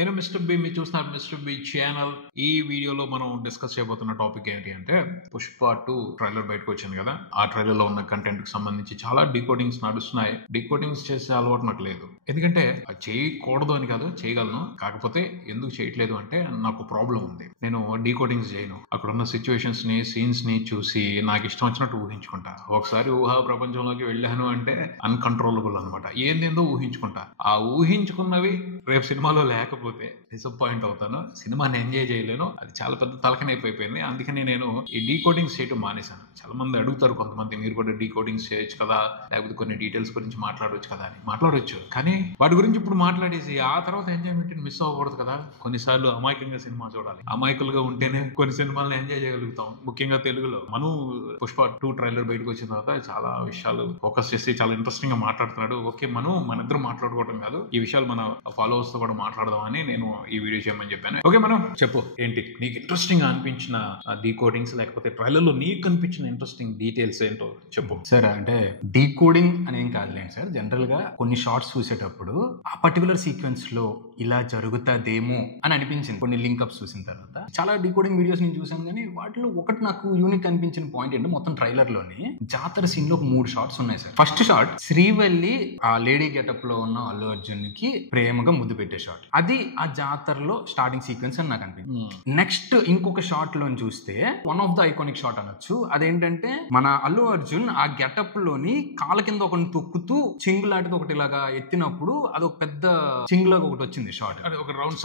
నేను mister B, మీరు చూస్తున్నారు మిస్టర్ బి ఛానల్. ఈ వీడియోలో మనం డిస్కస్ చేయబోతున్న టాపిక్ ఏంటి అంటే పుష్ప 2 ట్రైలర్ బయటకు వచ్చింది కదా. ఆ ట్రైలర్ లో ఉన్న కంటెంట్ కి సంబంధించి చాలా డీకోడింగ్స్ నడుస్తున్నాయి. డీకోడింగ్స్ చేసే అలవాటు నాకు లేదు, ఎందుకంటే అది చేయకూడదు అని కాదు, చేయగలను. కాకపోతే ఎందుకు చేయట్లేదు అంటే నాకు ప్రాబ్లం ఉంది. నేను డీకోడింగ్స్ చేయను. అక్కడ ఉన్న సిచ్యువేషన్స్ ని, సీన్స్ ని చూసి నాకు ఇష్టం వచ్చినట్టు ఊహించుకుంటా. ఒకసారి ఊహా ప్రపంచంలోకి వెళ్ళాను అంటే అన్కంట్రోలబుల్ అనమాట. ఏందేందో ఊహించుకుంటా. ఆ ఊహించుకున్నవి రేపు సినిమాలో లేకపోతే డిసప్పాయింట్ అవుతాను, సినిమాని ఎంజాయ్ చేయలేను. అది చాలా పెద్ద తలకనైపోయింది. అందుకని నేను ఈ డీకోడింగ్స్ చేయటం మానేశాను. చాలా మంది అడుగుతారు, కొంతమంది మీరు కూడా డీకోడింగ్స్ చేయొచ్చు కదా, లేకపోతే కొన్ని డీటెయిల్స్ గురించి మాట్లాడవచ్చు కదా అని. మాట్లాడవచ్చు, కానీ వాటి గురించి ఇప్పుడు మాట్లాడేసి ఆ తర్వాత ఎంజాయ్మెంట్ మిస్ అవ్వకూడదు కదా. కొన్నిసార్లు అమాయకంగా సినిమా చూడాలి. అమాయకులుగా ఉంటేనే కొన్ని సినిమాలను ఎంజాయ్ చేయగలుగుతాం. ముఖ్యంగా తెలుగులో మనం పుష్ప 2 ట్రైలర్ బయటకు వచ్చిన తర్వాత చాలా విషయాలు ఫోకస్ చేసి చాలా ఇంట్రెస్టింగ్ గా మాట్లాడుతున్నాడు. ఓకే, మన ఇద్దరు మాట్లాడుకోవడం కాదు, ఈ విషయాలు మన ఫాలోవర్స్ తో కూడా మాట్లాడదామని నేను ఈ వీడియో చేయమని చెప్పాను. ఓకే, మనం చెప్పు ఏంటి నీకు ఇంట్రెస్టింగ్ గా అనిపించిన డీకోడింగ్స్, లేకపోతే ట్రైలర్ లో నీకు అనిపించిన ఇంట్రెస్టింగ్ డీటెయిల్స్ ఏంటో చెప్పు. సార్ అంటే డీకోడింగ్ అనేం కాదులేండి సార్, జనరల్ గా కొన్ని షార్ట్స్ చూసేటప్పుడు ఆ పర్టికులర్ సీక్వెన్స్ లో ఇలా జరుగుతుందేమో అని అనిపించింది. కొన్ని లింకప్స్ చూసిన తర్వాత చాలా డీకోడింగ్ వీడియోస్ నేను చూసాను, కానీ వాటిలో ఒకటి నాకు యూనిక్ అనిపించిన పాయింట్ ఏంటంటే మొత్తం ట్రైలర్ లోని జాతర సీన్ లో 3 షార్ట్స్ ఉన్నాయి సార్. ఫస్ట్ షార్ట్ శ్రీవల్లి ఆ లేడీ గెటప్ లో ఉన్న అల్లు అర్జున్ కి ప్రేమగా ముద్దు పెట్టే షార్ట్. అది ఆ జాతరలో స్టార్టింగ్ సీక్వెన్స్ అని నాకు అనిపించింది. నెక్స్ట్ ఇంకొక షార్ట్ లో చూస్తే one of the iconic short అనొచ్చు. అదేంటంటే మన అల్లు అర్జున్ ఆ గెటప్ లోని కాళ్ళ కింద ఒకటి తొక్కుతూ చింగులాంటిది ఒకటి ఇలాగా ఎత్తినప్పుడు అది ఒక పెద్ద చింగులాగా ఒకటి వచ్చింది షార్ట్. అది ఒక రౌండ్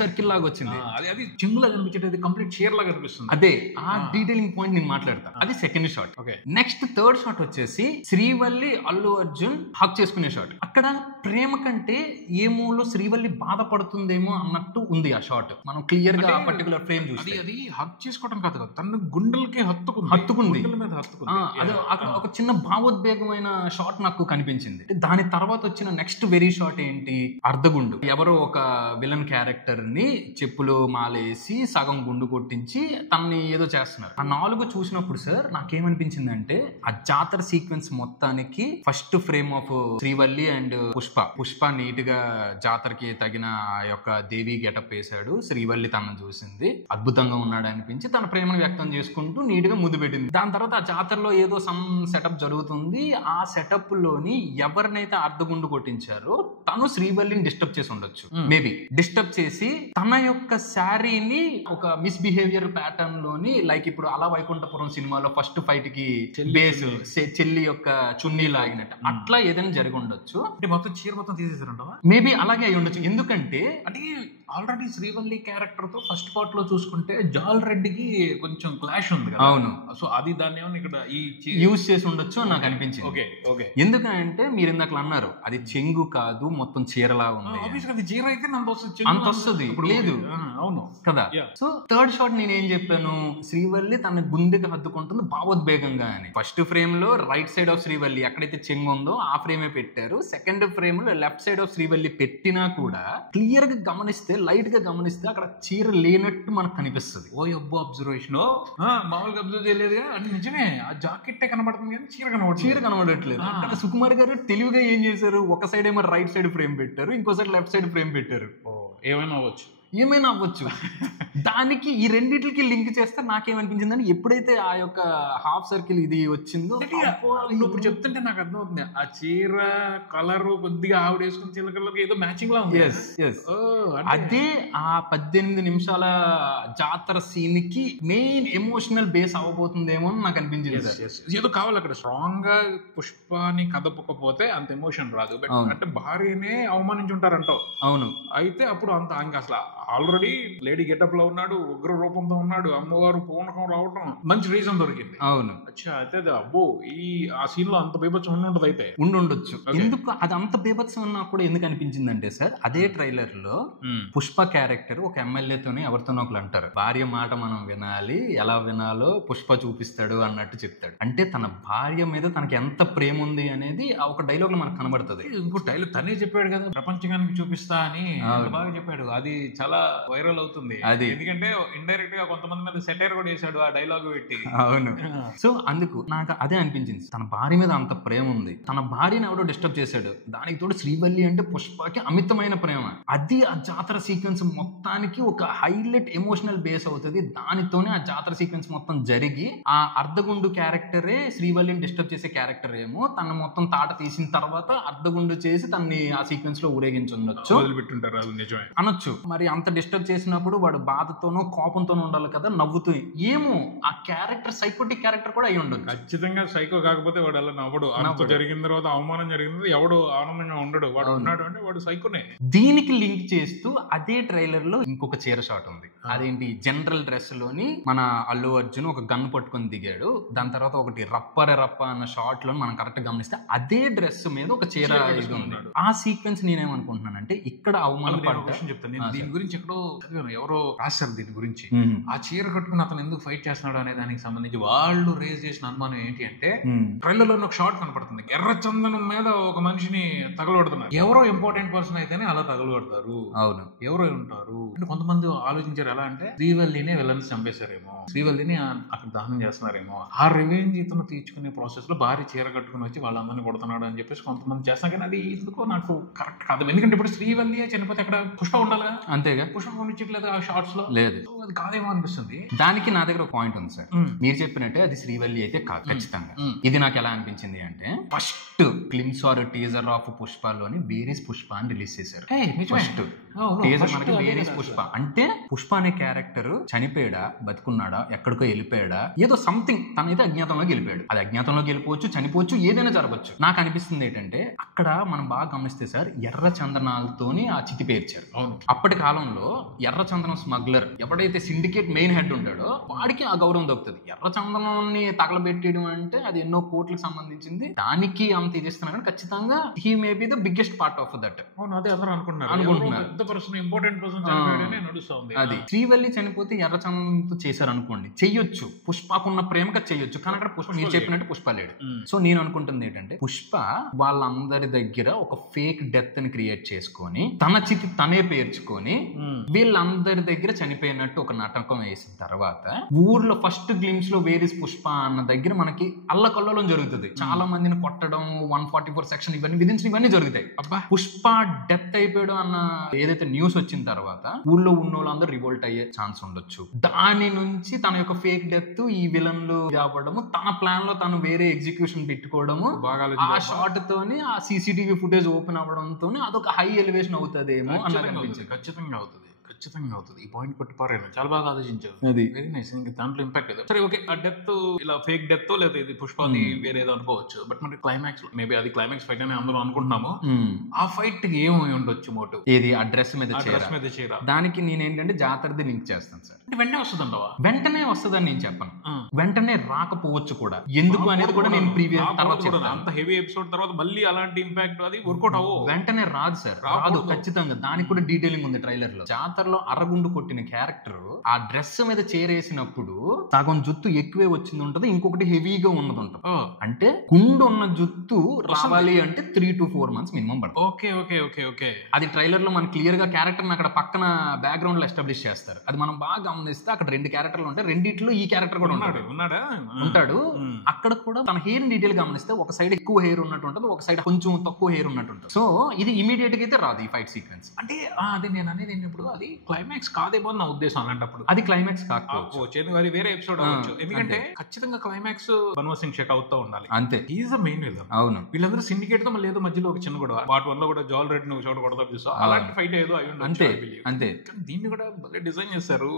సర్కిల్ లాగా వచ్చింది. అది చింగులా కనిపించేది, కంప్లీట్ చీర్ లాగా కనిపిస్తుంది. అదే ఆ డీటెయిలింగ్ పాయింట్ నేను మాట్లాడతా. అది second short. Next third shot వచ్చేసి శ్రీవల్లి అల్లు అర్జున్ హక్ చేసుకునే షాట్. అక్కడ ప్రేమ కంటే ఏమోలో శ్రీవల్లి బాధపడుతుందేమో అన్నట్టు ఉంది ఆ షాట్. మనం క్లియర్ గా ఆ పర్టికులర్ ఫ్రేమ్ చూస్తే అది హక్ చేసుకోవడం కాదు కదా, తన గుండెలకి హత్తుకుంది. అదే అక్కడ ఒక చిన్న భావోద్వేగమైన షాట్ నాకు కనిపించింది. దాని తర్వాత వచ్చిన నెక్స్ట్ వెరీ షాట్ ఏంటి, అర్ధగుండు. ఎవరో ఒక విలన్ క్యారెక్టర్ ని చెప్పులు మాలేసి సగం గుండు కొట్టించి తనని ఏదో చేస్తున్నారు. ఆ 4 చూసినప్పుడు సార్ నాకేమనిపించింది అంటే ఆ జాతర సీక్వెన్స్ మొత్తానికి first frame of Srivalli and Pushpa neat గా జాతరకి తగిన ఆ యొక్క దేవి గెటప్ వేశాడు. శ్రీవల్లి తనను చూసింది, అద్భుతంగా ఉన్నాడు అనిపించి తన ప్రేమను వ్యక్తం చేసుకుంటూ నీట్ గా ముద్దు పెట్టింది. దాని తర్వాత ఆ జాతరలో ఏదో సమ్ సెటప్ జరుగుతుంది. ఆ సెటప్ లోని ఎవరినైతే అర్ధగుండు కొట్టించారో తను శ్రీవల్లిని డిస్టర్బ్ చేసి ఉండొచ్చు. మేబీ డిస్టర్బ్ చేసి తన యొక్క శారీని ఒక మిస్బిహేవియర్ ప్యాటర్న్ లోని, లైక్ ఇప్పుడు అలా వైకుంఠపురం సినిమాలో ఫస్ట్ ఫైట్ కి బేస్ చెల్లి యొక్క చున్నీ లాగినట్టు అట్లా ఏదైనా జరిగి ఉండొచ్చు. అంటే మొత్తం చీర మొత్తం తీసేసారంటావా? మేబీ అలాగే అయి ఉండొచ్చు. ఎందుకంటే అంటే ఆల్రెడీ శ్రీవల్లి క్యారెక్టర్ తో ఫస్ట్ పార్ట్ లో చూసుకుంటే జాల్ రెడ్డికి కొంచెం క్లాష్ ఉంది కదా. అవును. సో అది దాన్ని ఏమన్నా ఇక్కడ యూజ్ చేసి ఉండొచ్చు అని నాకు అనిపించింది. ఓకే. ఎందుకంటే మీరు ఇందాక అన్నారు అది చెంగు కాదు మొత్తం చీరలా ఉంది. అది చీర అయితే అంత వస్తుంది లేదు. అవును కదా. సో థర్డ్ షాట్ నేను ఏం చెప్పాను, శ్రీవల్లి తన గుండెకి హత్తుకుంటుంది భావోద్వేగంగా అని. ఫస్ట్ ఫ్రేమ్ లో రైట్ సైడ్ ఆఫ్ శ్రీవల్లి ఎక్కడైతే చెంగు ఉందో ఆ ఫ్రేమే పెట్టారు. సెకండ్ ఫ్రేమ్ లో లెఫ్ట్ సైడ్ ఆఫ్ శ్రీవల్లి పెట్టినా కూడా క్లియర్ గా గమనిస్తే, లైట్ గా గమనిస్తే అక్కడ చీర లేనట్టు మనకు కనిపిస్తుంది. ఓ అబ్బో అబ్జర్వేషన్, మామూలుగా అబ్జర్వ్ చేయలేదుగా. అంటే నిజమే, ఆ జాకెట్టే కనబడుతుంది కానీ చీర కనబడట్లేదు. అక్కడ సుకుమార్ గారు తెలివిగా ఏం చేశారు, ఒక సైడ్ ఏమో రైట్ సైడ్ ఫ్రేమ్ పెట్టారు, ఇంకో సైడ్ లెఫ్ట్ సైడ్ ఫ్రేమ్ పెట్టారు. ఏమైనా అవ్వచ్చు. దానికి ఈ రెండిట్లకి లింక్ చేస్తే నాకేమనిపించిందని, ఎప్పుడైతే ఆ యొక్క హాఫ్ సర్కిల్ ఇది వచ్చిందో నువ్వు ఇప్పుడు చెప్తుంటే నాకు అర్థం అవుతుంది. ఆ చీర కలర్ కొద్దిగా ఆవిడ వేసుకున్న చీరకి ఏదో మ్యాచింగ్ లా ఉంది. అదే ఆ 18 నిమిషాల జాతర సీన్ కి మెయిన్ ఎమోషనల్ బేస్ అవ్వబోతుందేమో అని నాకు అనిపించింది. ఏదో కావాలి అక్కడ స్ట్రాంగ్ గా పుష్పాని కదపకపోతే అంత ఎమోషన్ రాదు. అంటే భార్యనే అవమానించుంటారంటావు. అవును. అయితే అప్పుడు అంత అసలు ఆల్రెడీ లేడీ గెటప్ లో ఉన్నాడు, ఉగ్ర రూపంతో ఉన్నాడు, అమ్మవారు పూనకం రావటం మంచి రీజన్ దొరికింది. అవును. అచ్చా, అయితే అబ్బో ఆ సీన్ లో అంత బీభత్సం ఉండుంటది. అయితే ఉండొచ్చు. ఎందుకు అది అంత బీభత్సం ఉన్నా కూడా ఎందుకు అనిపించింది అంటే సార్, అదే ట్రైలర్ లో పుష్ప క్యారెక్టర్ ఒక ఎమ్మెల్యేతోనే ఎవరితోనో ఒకరు అంటారు, భార్య మాట మనం వినాలి, ఎలా వినాలో పుష్ప చూపిస్తాడు అన్నట్టు చెప్తాడు. అంటే తన భార్య మీద తనకి ఎంత ప్రేమ ఉంది అనేది ఆ ఒక డైలాగ్ లో మనకు కనబడుతుంది. ఇంకో డైలాగ్ తనే చెప్పాడు కదా, ప్రపంచానికి చూపిస్తా అని బాగా చెప్పాడు. అది చాలా చాలా వైరల్ అవుతుంది. అది ఎందుకంటే ఇండైరెక్ట్ గా కొంతమంది మీద సెటైర్ కూడా వేసాడు ఆ డైలాగ్ పెట్టి. అవును. సో అందుకు నాకు అదే అనిపించింది, తన భార్య మీద అంత ప్రేమ ఉంది, తన భార్యని ఎవడో డిస్టర్బ్ చేశాడు, దానికి తోడు శ్రీవల్లి అంటే పుష్పకి అమితమైన ప్రేమ. అది ఆ జాతర సీక్వెన్స్ మొత్తానికి ఒక హైలైట్ ఎమోషనల్ బేస్ అవుతుంది. దానితోనే ఆ జాతర సీక్వెన్స్ మొత్తం జరిగి ఆ అర్ధగుండు క్యారెక్టరే శ్రీవల్లిని డిస్టర్బ్ చేసే క్యారెక్టర్ ఏమో తను మొత్తం తాట తీసిన తర్వాత అర్ధగుండు చేసి తన్ని ఆ సీక్వెన్స్ లో ఊరేగించొచ్చు వదిలిపెట్టుంటారు. అది నిజమే అనొచ్చు. మరి అంత డిస్టర్బ్ చేసినప్పుడు వాడు బాధతోనో కోపంతోనో ఉండాలి కదా, నవ్వుతూ. ఏమో ఆ క్యారెక్టర్ సైకోటిక్ క్యారెక్టర్ కూడా అయి ఉండదు. ఖచ్చితంగా సైకో కాకపోతే వాడు అలా నవ్వడు. అంత జరిగిన తర్వాత అవమానం జరిగింది ఎవడు ఆనందంగా ఉండడు. వాడు ఉన్నాడు అంటే వాడు సైకోనే. దీనికి లింక్ చేస్తూ అదే ట్రైలర్ లో ఇంకొక చీర షాట్ ఉంది. అదేంటి, జనరల్ డ్రెస్ లోని మన అల్లు అర్జున్ ఒక గన్ పట్టుకొని దిగాడు, దాని తర్వాత ఒకటి రప్పరే రప్ప అన్న షాట్ లో మనం కరెక్ట్ గమనిస్తే అదే డ్రెస్ మీద ఒక చీర ఇది ఉంది. ఆ సీక్వెన్స్ నేనేమనుకుంటున్నానంటే ఇక్కడ అవమానం చెప్తాను. దీని గురించి ఎక్కడో ఎవరో రాశారు దీని గురించి. ఆ చీర కట్టుకుని అతను ఎందుకు ఫైట్ చేస్తున్నాడు అనే దానికి సంబంధించి వాళ్ళు రేజ్ చేసిన అనుమానం ఏంటి అంటే, ట్రైలర్ లో ఒక షాట్ కనపడుతుంది, ఎర్ర చందనం మీద ఒక మనిషిని తగలబడుతున్నారు. ఎవరో ఇంపార్టెంట్ పర్సన్ అయితేనే అలా తగలబడతారు. అవును, ఎవరో ఉంటారు అంటే కొంతమంది ఆలోచించారు ఎలా అంటే శ్రీవల్లినే విలన్స్ చంపేశారేమో, శ్రీవల్లిని అక్కడ దహనం చేస్తున్నారేమో, ఆ రివెంజ్ ఇతను తీర్చుకునే ప్రాసెస్ లో భారీ చీర కట్టుకుని వచ్చి వాళ్ళందరినీ కొడుతున్నాడు అని చెప్పేసి కొంతమంది చేస్తున్నా. కానీ అది ఎందుకో నాకు కరెక్ట్ కాదు. ఎందుకంటే ఇప్పుడు శ్రీవల్లి చనిపోతే అక్కడ పుష్ప ఉండాలిగా. అంతేగా, పుష్ప కనిపించట్లేదు ఆ షార్ట్స్ లో. లేదు, అది కాదేమో అనిపిస్తుంది. దానికి నా దగ్గర ఒక పాయింట్ ఉంది సార్. మీరు చెప్పినట్టే అది శ్రీవల్లి అయితే కాదు ఖచ్చితంగా. ఇది నాకు ఎలా అనిపించింది అంటే, first glimpse or teaser of పుష్పలోని వేరీస్ పుష్ప అని రిలీజ్ చేశారు. ఫస్ట్ టీజర్ మనకి వేరీస్ పుష్ప అంటే పుష్ప అనే క్యారెక్టర్ చనిపోయాడా, బతుకున్నాడా, ఎక్కడికో వెళ్ళిపోయాడా, ఏదో సంథింగ్ తనైతే అజ్ఞాతంలోకి వెళ్ళిపోయాడు. అది అజ్ఞాతంలోకి వెళ్ళిపోవచ్చు, చనిపోవచ్చు, ఏదైనా జరగచ్చు. నాకు అనిపిస్తుంది ఏంటంటే అక్కడ మనం బాగా గమనిస్తే సార్, ఎర్ర చందనాలతోని ఆ చితి పేర్చారు. అప్పటి కాలంలో ఎర్ర చందనం స్మగ్లర్ ఎవడైతే సిండికేట్ మెయిన్ హెడ్ ఉంటాడో వాడికి ఆ గౌరవం దొరుకుతుంది. ఎర్ర చందనాన్ని తగలబెట్టడం అంటే అది ఎన్నో కోట్లకు సంబంధించింది. దానికి అంత ఇదిస్తున్నా కానీ ఖచ్చితంగా he may be the biggest part of that. అదే అందరూ అనుకుంటున్నారు. అది శ్రీవల్లి చనిపోతే ఎర్ర చందనంతో చేశారు అనుకోండి, చెయ్యొచ్చు, పుష్పకున్న ప్రేమగా చెయ్యొచ్చు. కానీ అక్కడ పుష్ప మీరు చెప్పినట్టు పుష్ప లేడు. సో నేను అనుకుంటుంది ఏంటంటే, పుష్ప వాళ్ళందరి దగ్గర ఒక ఫేక్ డెత్ ని క్రియేట్ చేసుకొని తన చితి తనే పేర్చుకొని వీళ్ళందరి దగ్గర చనిపోయినట్టు ఒక నాటకం వేసిన తర్వాత ఊర్లో ఫస్ట్ గ్లిమ్స్ లో వేరీస్ పుష్ప అన్న దగ్గర మనకి అల్లకల్లోలం జరుగుతుంది. చాలా మందిని కొట్టడం, 144 సెక్షన్ ఇవన్నీ విధించిన ఇవన్నీ జరుగుతాయి. అబ్బా, పుష్ప డెత్ అయిపోయాడు అన్న ఏదైతే న్యూస్ వచ్చిన తర్వాత ఊర్లో ఉన్న వాళ్ళందరూ రివోల్ట్ అయ్యే ఛాన్స్ ఉండొచ్చు. దాని నుంచి తన యొక్క ఫేక్ డెత్ ఈ విలన్లు అవ్వడము, తన ప్లాన్ లో తను వేరే ఎగ్జిక్యూషన్ పెట్టుకోవడము, ఆ షాట్ తోని ఆ సీసీటీవీ ఫుటేజ్ ఓపెన్ అవ్వడంతో అదొక హై ఎలివేషన్ అవుతుందేమో అన్నది అనిపించింది. ఖచ్చితంగా అవుతుంది. ఈ పాయింట్ కొట్టిపారేనా, చాలా బాగా ఆలోచించారు. అది వెరీ నైస్. దాంట్లో ఇంపాక్ట్ లేదు. సరే, ఓకే, ఆ డెత్ ఇలా ఫేక్ డెత్ లేదా ఇది పుష్పది వేరేదో అనుకోవచ్చు. బట్ మరి క్లైమాక్స్ మేబీ అది క్లైమాక్స్ ఫైట్ అని అందరూ అనుకుంటున్నాము. ఆ ఫైట్ ఏమై ఉండొచ్చు మోటివ్? ఏది ఆ డ్రెస్ మీద చీర. దానికి నేనేంటంటే జాతరది లింక్ చేస్తాను సార్. వెంటనే వస్తుందంటావా? వెంటనే వస్తుందని నేను చెప్పను, వెంటనే రాకపోవచ్చు కూడా. ఎందుకు అనేది కూడా నేను ప్రీవియస్ తర్వాత అంత హెవీ ఎపిసోడ్ తర్వాత మళ్ళీ అలాంటి ఇంపాక్ట్ అది వర్కౌట్ అవ్వదు. వెంటనే రాదు సార్, రాదు ఖచ్చితంగా. దానికి కూడా డీటెయిలింగ్ ఉంది ట్రైలర్ లో. జాతరలో అరగుండు కొట్టిన క్యారెక్టర్ ఆ డ్రెస్ మీద చేరేసినప్పుడు సగం జుత్తు ఎక్కువే వచ్చింది ఉంటది, ఇంకొకటి హెవీగా ఉన్నది ఉంటది. అంటే గుండు ఉన్న జుత్తు రావాలి అంటే 3 to 4 months మినిమం పడుతుంది. ఓకే ఓకే ఓకే ఓకే అది ట్రైలర్ లో మనకి క్లియర్ గా క్యారెక్టర్ అక్కడ పక్కన బ్యాక్గ్రౌండ్ లో ఎస్టాబ్లిష్ చేస్తారు. అది మనం బాగా గమనిస్తే అక్కడ 2 క్యారెక్టర్లు ఉంటాయి, రెండిట్లో ఈ క్యారెక్టర్ కూడా ఉంటాడు. అక్కడ కూడా తన హెయిర్ డీటెయిల్ గమనిస్తే ఒక సైడ్ ఎక్కువ హెయిర్ ఉన్నట్టు ఉంటుంది, ఒక సైడ్ కొంచెం తక్కువ హెయిర్ ఉన్నట్టు ఉంటుంది. సో ఇది ఇమీడియట్ గా అయితే రాదు ఈ ఫైట్ సీక్వెన్స్. అంటే అది నేను అనేది ఇప్పుడు అది క్లైమాక్స్ కాదేమో నా ఉద్దేశం. అలాంటప్పుడు అది క్లైమాక్స్ కాకపోవచ్చు, అది వేరే ఎపిసోడ్ అవ్వచ్చు. ఎందుకంటే ఖచ్చితంగా క్లైమాక్స్ బన్వర్ సింగ్ షేక్ అవుతూ ఉండాలి. అంతే, ఈజ్ ద మెయిన్ విలన్. అవును, వీళ్ళందరూ సిండికేట్ తో మళ్ళీ ఏదో మధ్యలో ఒక చిన్న గొడవ, పార్ట్ 1 లో కూడా జాల్ రెడ్ ను చోట కొడతారు చూసా, అలాంటి ఫైట్ ఏదో అయి ఉండొచ్చు. అంతే. దీన్ని కూడా డిజైన్ చేస్తారు.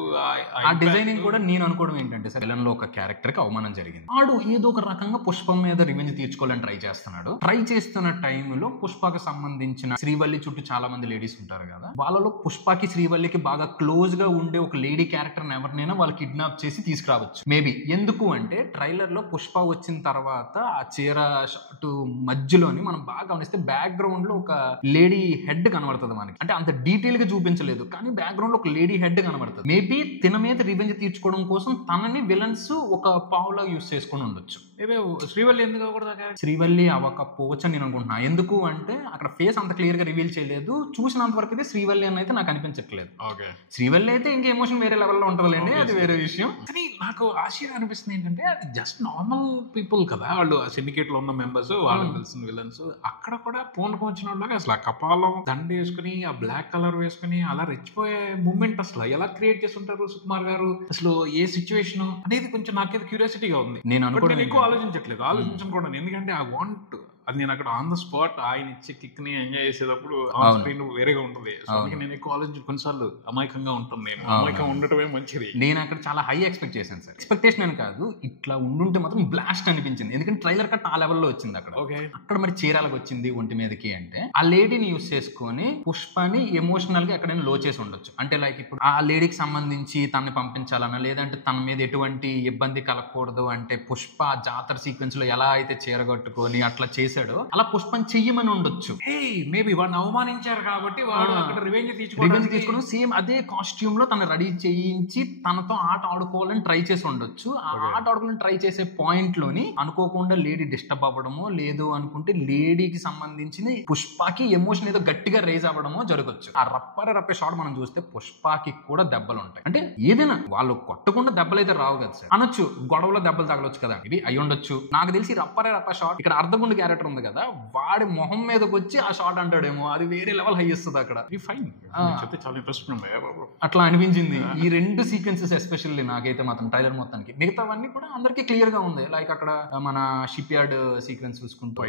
ఆ డిజైనింగ్ కూడా నేను అనుకోవడం ఏంటంటే సార్, విలన్ లో ఒక క్యారెక్టర్ కి అవమానం జరిగింది, వాడు ఏదో ఒక రకంగా పుష్పం మీద రివెంజ్ తీర్చుకోవాలని ట్రై చేస్తున్నాడు. ట్రై చేస్తున్న టైంలో పుష్పకి సంబంధించిన శ్రీవల్లి చుట్టూ చాలా మంది లేడీస్ ఉంటారు కదా, వాళ్ళలో పుష్పకి శ్రీవల్లికి బాగా క్లోజ్ గా ఉండే ఒక లేడీ క్యారెక్టర్ ఎవరినైనా వాళ్ళు కిడ్నాప్ చేసి తీసుకురావచ్చు మేబీ. ఎందుకు అంటే ట్రైలర్ లో పుష్ప వచ్చిన తర్వాత ఆ చీర షాట్ మధ్యలోని మనం బాగా గమనిస్తే బ్యాక్గ్రౌండ్ లో ఒక లేడీ హెడ్ కనబడుతుంది మనకి. అంటే అంత డీటెయిల్ గా చూపించలేదు కానీ బ్యాక్గ్రౌండ్ లో ఒక లేడీ హెడ్ కనబడుతుంది. మేబీ తిన మీద రివెంజ్ తీర్చుకోవడం కోసం తనని విలన్స్ ఒక పావులా యూస్ చేసుకుని ఉండొచ్చు. శ్రీవల్లి ఎందుకు అవ్వకూడదు? శ్రీవల్లి అవ్వకపోవచ్చు అని నేను అనుకుంటున్నా. ఎందుకు అంటే అక్కడ ఫేస్ అంత క్లియర్ గా రివీల్ చేయలేదు, చూసినంత వరకు అయితే శ్రీవల్లి అని అయితే నాకు అనిపించట్లేదు. ఓకే. శ్రీవల్లి అయితే ఇంకా ఎమోషన్ వేరే లెవెల్లో ఉంటుందిలేండి, అది వేరే విషయం. కానీ నాకు ఆశ్చర్యం అనిపిస్తుంది ఏంటంటే అది జస్ట్ నార్మల్ పీపుల్ కదా వాళ్ళు, ఆ సిండికేట్ లో ఉన్న మెంబర్స్, వాళ్ళకి తెలిసిన విలన్స్. అక్కడ కూడా పూనకం వచ్చిన వాళ్ళగా అసలు ఆ కపాలం దండ వేసుకుని ఆ బ్లాక్ కలర్ వేసుకుని అలా రెచ్చిపోయే మూమెంట్ అసలు ఎలా క్రియేట్ చేస్తుంటారు సుకుమార్ గారు, అసలు ఏ సిచ్యువేషన్ అనేది కొంచెం నాకైతే క్యూరియాసిటీగా ఉంది. నేను ఎక్కువ ఆలోచించట్లేదు, ఆలోచించను కూడా, ఎందుకంటే ఐ వాంట్ అది నేను అక్కడ ఆన్ ద స్పాట్ ఆయన ఇచ్చే కిక్ ని ఎంజాయ్ చేసేటప్పుడు ఆన్ స్క్రీన్ వేరేగా ఉంటుంది. నేను ఎక్కువ ఆలోచించి కొన్నిసార్లు అమాయకంగా ఉంటుంది, నేను అమాయకంగా ఉండటమే మంచిది. నేను అక్కడ చాలా హై ఎక్స్పెక్ట్ చేశాను సార్. ఎక్స్పెక్టేషన్ అని కాదు, ఇట్లా ఉండుంటే మాత్రం బ్లాస్ట్ అనిపించింది, ఎందుకంటే ట్రైలర్ కట్ ఆ లెవెల్లో వచ్చింది అక్కడ. అక్కడ మరి చీరాలకు వచ్చింది ఒంటి మీదకి అంటే ఆ లేడీని యూస్ చేసుకొని పుష్పని ఎమోషనల్ గా ఎక్కడైనా లో చేసి ఉండొచ్చు. అంటే లైక్ ఇప్పుడు ఆ లేడీకి సంబంధించి తనని పంపించాలన్నా, లేదంటే తన మీద ఎటువంటి ఇబ్బంది కలగకూడదు అంటే పుష్ప జాతర సీక్వెన్స్ లో ఎలా అయితే చీరగట్టుకొని అట్లా చేసి అలా పుష్పం చెయ్యమని ఉండొచ్చు. మేబీ వాడిని అవమానించారు కాబట్టి వాడు అక్కడ రివెంజ్ తీసుకుని సేమ్ అదే కాస్ట్యూమ్ లో తను రెడీ చేయించి తనతో ఆట ఆడుకోవాలని ట్రై చేసి ఉండొచ్చు. ఆ ఆట ఆడుకోవాలని ట్రై చేసే పాయింట్ లోని అనుకోకుండా లేడీ డిస్టర్బ్ అవ్వడమో, లేదు అనుకుంటే లేడీకి సంబంధించిన పుష్పకి ఎమోషన్ ఏదో గట్టిగా రేజ్ అవ్వడమో జరగచ్చు. ఆ రప్పే షాట్ మనం చూస్తే పుష్పకి కూడా దెబ్బలు ఉంటాయి. అంటే ఏదైనా వాళ్ళు కొట్టకుండా దెబ్బలు అయితే రావు కదా సార్, అనొచ్చు గొడవలో దెబ్బలు తగలొచ్చు కదా, ఇది అయి ఉండొచ్చు. నాకు తెలిసి రప్ప షాట్ ఇక్కడ అర్ధగుండు క్యారెక్టర్ ఉంది కదా, వాడి మొహం మీదకి వచ్చి ఆ షాట్ అంటాడేమో, అది వేరే లెవెల్ హై ఇస్తుంది అక్కడ. అట్లా అనిపించింది ఈ రెండు సీక్వెన్సెస్ ఎస్పెషల్లీ నాకైతే మాత్రం ట్రైలర్ మొత్తానికి. మిగతావన్నీ కూడా అందరికి క్లియర్ గా ఉంది, లైక్ అక్కడ మన షిప్ యార్డ్ సీక్వెన్స్ చూసుకుంటూ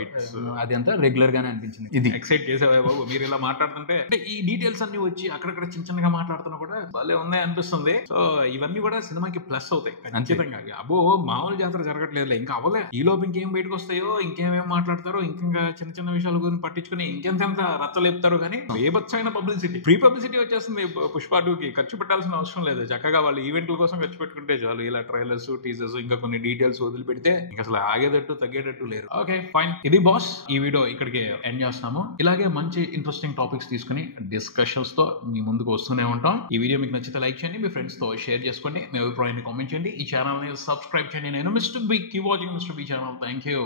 అది అంతా రెగ్యులర్ గానే అనిపించింది. ఇది ఎక్సైట్ చేసేవా బాబు మీరు ఇలా మాట్లాడుతుంటే, అంటే ఈ డీటెయిల్స్ అన్ని వచ్చి అక్కడక్కడ చిన్నగా మాట్లాడుతున్నా కూడా భలే ఉన్నాయి అనిపిస్తుంది. సో ఇవన్నీ కూడా సినిమాకి ప్లస్ అవుతాయి ఖచ్చితంగా. అబ్బో మామూలు జాతర జరగట్లేదు, ఇంకా అవలే, ఈ లోపు ఇంకేం బయటకు వస్తాయో, ఇంకేమేం మాట్లాడతారో, ఇంకా చిన్న విషయాల గురించి పట్టించుకుని ఇంకెంత రచ్చలేపుతారు. కానీ బేబత్సమైన పబ్లిసిటీ, ఫ్రీ పబ్లిసిటీ వచ్చేస్తుంది పుష్ప 2కి. ఖర్చు పెట్టాల్సిన అవసరం లేదు, చక్కగా వాళ్ళు ఈవెంట్ల కోసం ఖర్చు పెట్టుకుంటే చాలు. ఇలా ట్రైలర్స్, టీజర్స్, ఇంకా కొన్ని డీటెయిల్స్ వదిలిపెడితే ఇంకా అసలు ఆగేటట్టు తగ్గేటట్టు లేరు. ఓకే ఫైన్, ఇది బాస్, ఈ వీడియో ఇక్కడికి ఎండ్ చేస్తున్నాము. ఇలాగే మంచి ఇంట్రెస్టింగ్ టాపిక్స్ తీసుకుని డిస్కషన్స్ తో మీ ముందుకు వస్తూనే ఉంటాం. ఈ వీడియో మీకు నచ్చితే లైక్ చేయండి, మీ ఫ్రెండ్స్ తో షేర్ చేసుకోండి, మీ అభిప్రాయాన్ని కామెంట్ చేయండి, ఈ ఛానల్ ని సబ్స్క్రైబ్ చేయండి. నేను mister B, keep watching mister B channel. Thank you,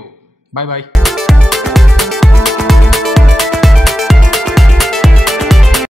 bye by.